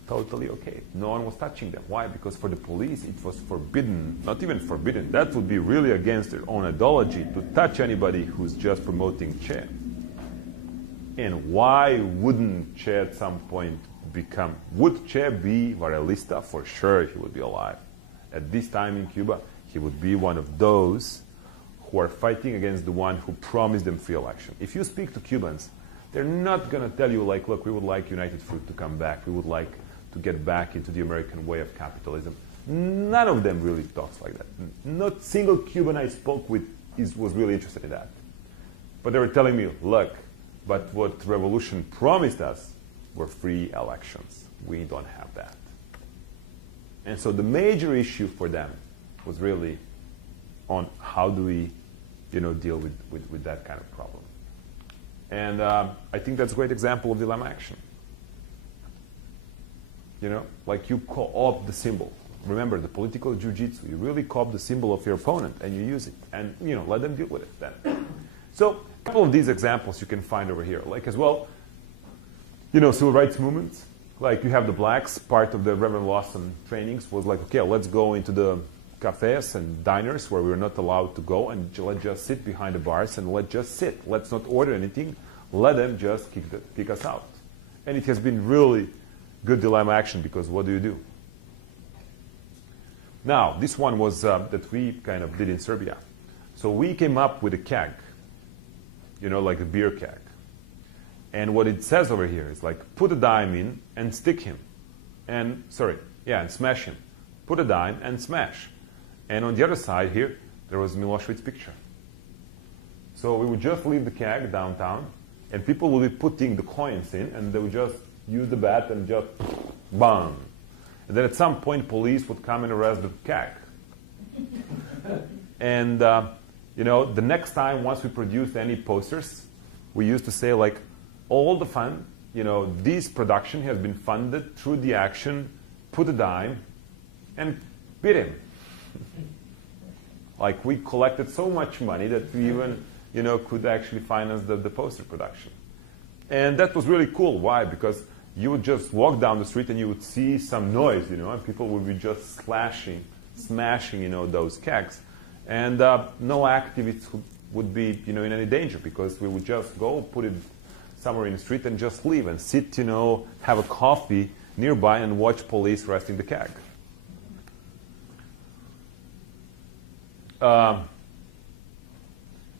Totally okay. No one was touching them. Why? Because for the police, it was forbidden. Not even forbidden. That would be really against their own ideology to touch anybody who's just promoting Che. And why wouldn't Che at some point would Che be Varelista? For sure he would be alive. At this time in Cuba, he would be one of those who are fighting against the one who promised them free election. If you speak to Cubans, they're not going to tell you, like, look, we would like United Fruit to come back. We would like to get back into the American way of capitalism. None of them really talks like that. Not a single Cuban I spoke with was really interested in that. But they were telling me, look, but what revolution promised us were free elections. We don't have that. And so the major issue for them was really on how do we, deal with that kind of problem. And I think that's a great example of dilemma action. Like you co-opt the symbol. Remember, the political jiu-jitsu, you really co-opt the symbol of your opponent and you use it. And, let them deal with it then. So a couple of these examples you can find over here. Like as well, civil rights movements. Like you have the blacks, part of the Reverend Lawson trainings was like, okay, let's go into the cafes and diners where we're not allowed to go and let's just sit behind the bars and let's just sit. Let's not order anything. Let them just kick us out. And it has been really good dilemma action because what do? Now, this one was that we kind of did in Serbia. So we came up with a keg, like a beer keg. And what it says over here is like, put a dime in and stick him. And smash him. Put a dime and smash. And on the other side here, there was Milosevic's picture. So we would just leave the keg downtown, and people would be putting the coins in, and they would just use the bat and just bang. And then at some point, police would come and arrest the keg. And, the next time, once we produced any posters, we used to say, like, all the fun, this production has been funded through the action, put a dime, and beat him. Like we collected so much money that we even, could actually finance the poster production. And that was really cool. Why? Because you would just walk down the street and you would see some noise, and people would be just smashing, those kegs. And no activists would be, in any danger because we would just go, put it somewhere in the street and just leave and sit, have a coffee nearby and watch police arresting the keg.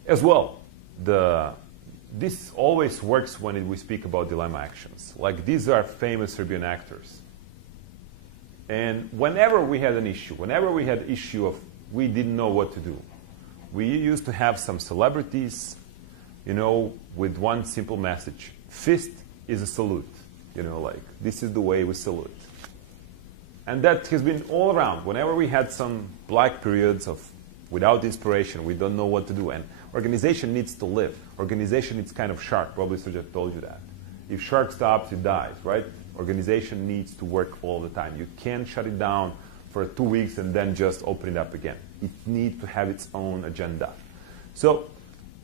As well, this always works when we speak about dilemma actions. Like these are famous Serbian actors. And whenever we had an issue, of we didn't know what to do, we used to have some celebrities, with one simple message. Fist is a salute. This is the way we salute. And that has been all around. Whenever we had some black periods of without inspiration, we don't know what to do. And organization needs to live. Organization is kind of shark. Probably Sergej told you that. If shark stops, it dies, right? Organization needs to work all the time. You can't shut it down for 2 weeks and then just open it up again. It needs to have its own agenda. So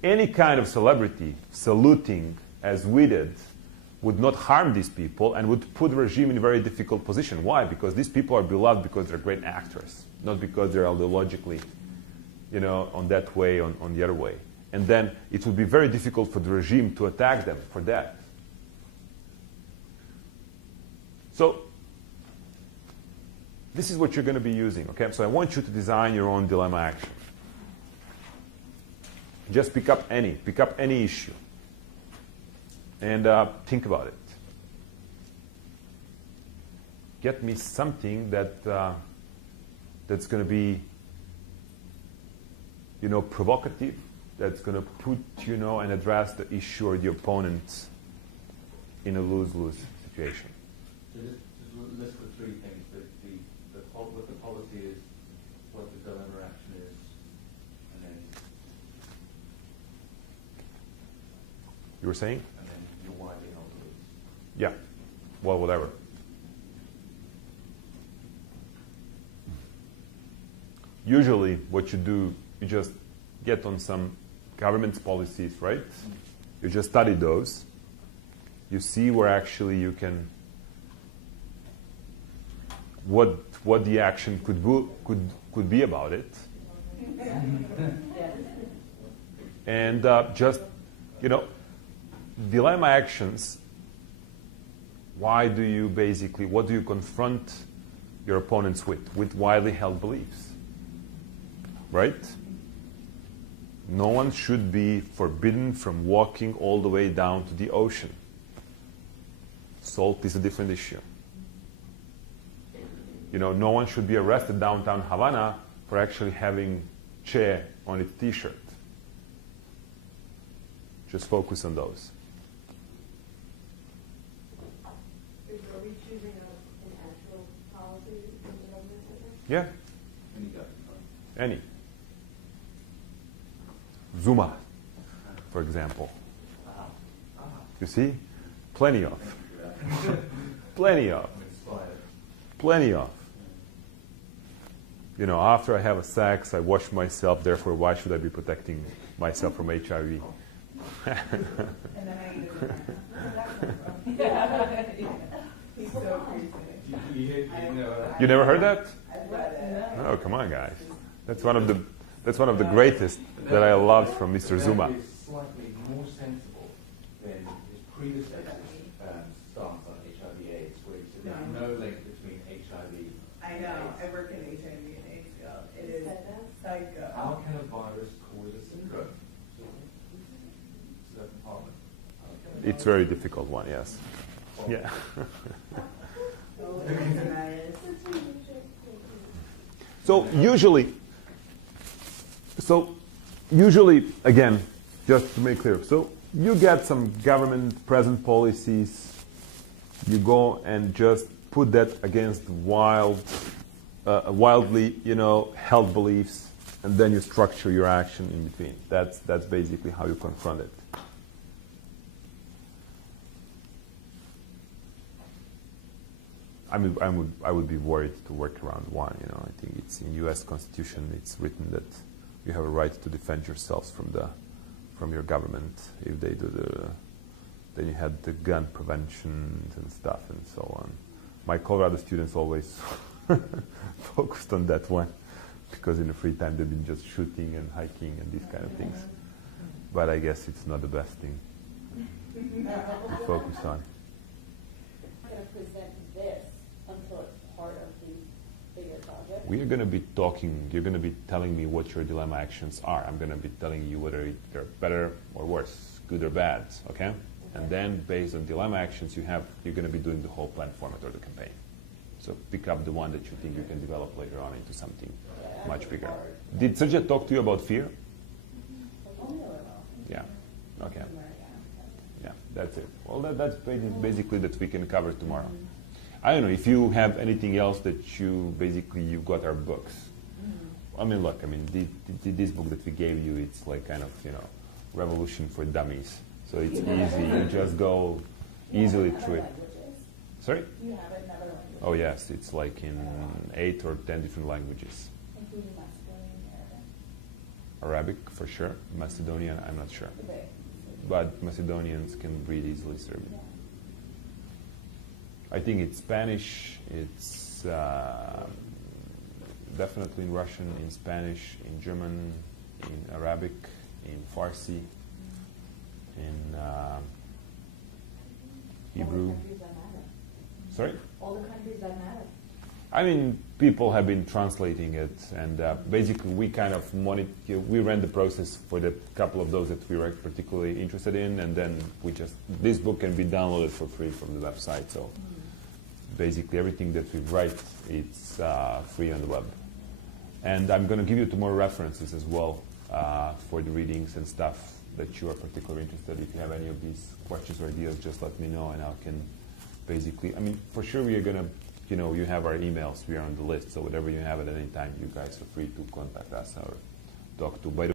any kind of celebrity saluting as we did would not harm these people and would put the regime in a very difficult position. Why? Because these people are beloved because they're great actors, not because they're ideologically, on that way, on the other way. And then it would be very difficult for the regime to attack them for that. So this is what you're going to be using, okay? So I want you to design your own dilemma action. Just pick up any issue, and think about it. Get me something that's going to be, provocative, that's going to put, and address the issue or the opponent in a lose-lose situation. So just list the 3 things: what the policy is, what the dilemma action is, and then. You were saying? And then your widely held beliefs. Yeah. Well, whatever. Usually, what you do, you just get on some government policies, right? You just study those. You see where actually you can, what the action could be about it, and just, dilemma actions. What do you confront your opponents with widely held beliefs, right? No one should be forbidden from walking all the way down to the ocean. Salt is a different issue. No one should be arrested downtown Havana for actually having Che on its T-shirt. Just focus on those. Are we choosing an actual policy in the government center? Yeah, Any go. any. Zuma, for example. You see? Plenty of. Plenty of. Plenty of. After I have a sex, I wash myself, therefore why should I be protecting myself from HIV? And then I eat it. He's so crazy. You never heard that? I've read it. Oh, come on, guys. That's one of the greatest that I loved from Mr. Zuma. Is slightly more sensible than his predecessor's stance on HIV/AIDS, where he said there's no link between HIV. I know. I work in HIV and AIDS field. It is psycho. How can a virus cause a syndrome? It's that department. It's a very difficult one, yes. Yeah. So usually, again, just to make clear, so you get some government present policies, you go and just put that against wildly, held beliefs, and then you structure your action in between. That's basically how you confront it. I would be worried to work around one. You know, I think it's in U.S. Constitution. It's written that you have a right to defend yourselves from your government if they do then you had the gun prevention and stuff and so on. My Colorado students always focused on that one because in the free time they've been just shooting and hiking and these kind of things. But I guess it's not the best thing to focus on. I'm going to present this until it's part of the bigger project. We are going to be talking, you're going to be telling me what your dilemma actions are. I'm going to be telling you whether they're better or worse, good or bad, okay? And then based on dilemma actions you have, you're going to be doing the whole plan format or the campaign. So pick up the one that you think you can develop later on into something much bigger. Did Sergio talk to you about fear? Yeah, okay. Yeah, that's it. Well, that's basically that we can cover tomorrow. I don't know, if you have anything else that you got our books. I mean, look, I mean, this book that we gave you, it's like kind of, you know, revolution for dummies. So it's easy, you just go easily through it. Sorry? You have it in other languages. Oh yes, it's like in 8 or 10 different languages. Including Macedonian, Arabic. Arabic, for sure. Macedonian, I'm not sure. But Macedonians can read easily Serbian. I think it's Spanish, it's definitely in Russian, in Spanish, in German, in Arabic, in Farsi, in Hebrew. All the countries that matter. Sorry? All the countries that matter. I mean, people have been translating it, and basically we kind of we ran the process for the couple of those that we were particularly interested in, and then this book can be downloaded for free from the website. So basically everything that we write, it's free on the web. And I'm going to give you tomorrow references as well for the readings and stuff that you are particularly interested. If you have any of these questions or ideas, just let me know, and I can basically, I mean, for sure we are going to, you know, you have our emails, we are on the list, so whatever you have at any time, you guys are free to contact us or talk to. By the